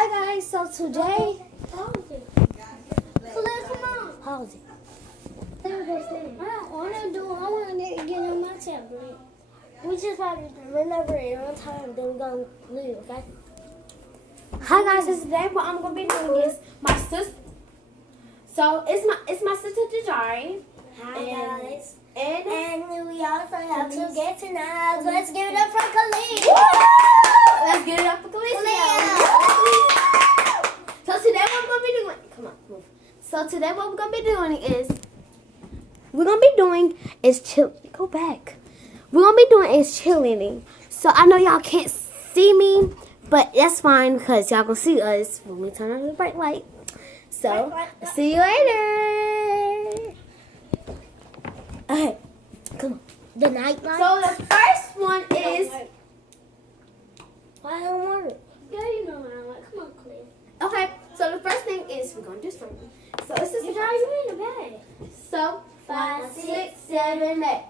Hi guys, so today, Pause it. Come on. pause it. I don't want to do. I want to get on my tablet. We just have to remember it on time. Then we're gonna leave. Okay. Hi guys, so today what I'm gonna be doing is my sister. So it's my sister Jajari. Hi And- guys. And And we also have two guests tonight. So let's give it up for Khalid. let's get it up for Khaleesi. So today what we're gonna be doing. Come on, move. So today what we're gonna be doing is chill. Go back. We're gonna be doing is cheerleading. So I know y'all can't see me, but that's fine because y'all gonna see us when we turn on the bright light. So see you later. Okay, come on. The night light. So the first one is Why don't work? Yeah, you know what I like. Come on, Khalid. okay. So the first thing is we're gonna do something. So it's just You in the bag. so 5, 6, 7, 8.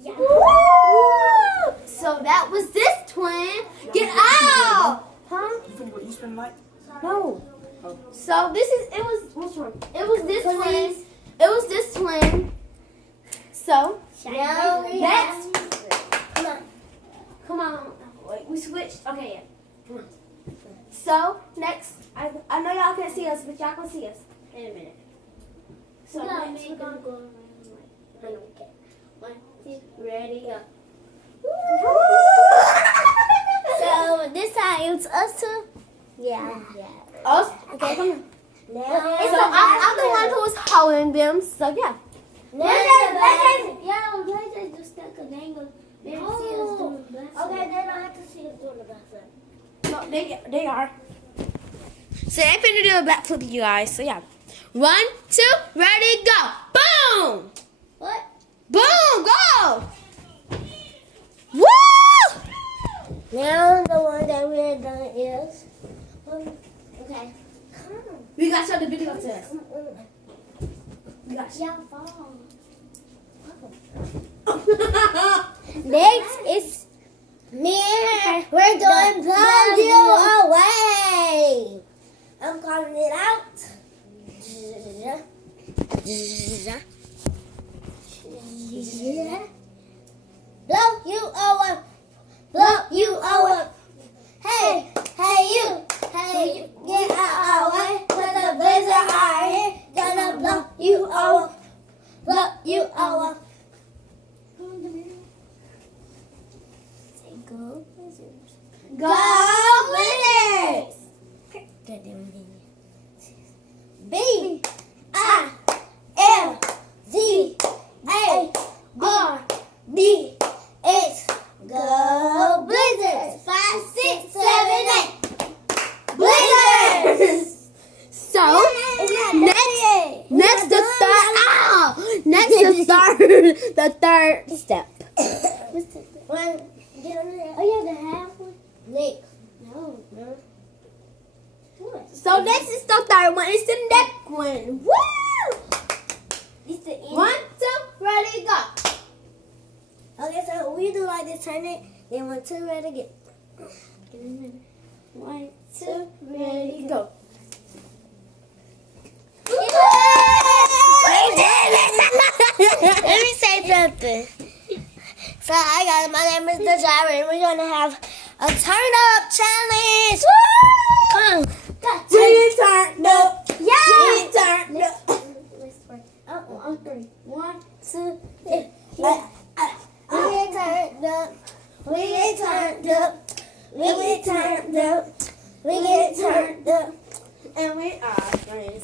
Yeah. Woo! So that was this twin. Get out! Huh? You spend light? No. So this is which one? It was this twin. It was this twin. So Now next. Come on. Come on. Wait, we switched. Okay, yeah. Come on. So next, I know y'all can't see us, but y'all can see us in a minute. So No, next we're gonna go around like, I don't care. 1, 2, ready, go. So this time it's us two. Yeah. Us? Okay, come on. Now So I'm the one who was holding them. So yeah. let's just stuck a dangle. They don't see us doing the best. Okay, they don't have to see us doing the best. No, they are. So they finna do a backflip, you guys. So yeah. 1, 2, ready, go. Boom! What? Boom! Go! Woo! Now the one that we're done is. Okay. Come on. We gotta show the video to us. We gotta show. Y'all fall. Next is me and her. We're doing blow you away. I'm calling it out. Blow you away. Blow you away. Hey, hey you. Hey you. Get out our way. Cause the blizzard are here. Gonna blow you away. Blow you away. Say go blizzards. Go Blizzards! B I L Z A R D S. Go Blizzards! 5, 6, 7, 8. Blizzards! So next the third the third step. One, get on there. Oh yeah, the half one. Next. No. What? So next is the third one. It's the neck one. Woo! It's the end. 1, 2, ready, go. Okay, so we do like this, turn it, then 1, 2, ready, get. 1, 2, ready, Go. Let me say something. So, hi guys, my name is Dejara, and we're gonna have a turn up challenge. Woo! Come on. We turned up. Yeah. We turned up. On 3. 1, 2, 3. We get turned up. We get turned up. We get turned up. We get turned up. And we are friends.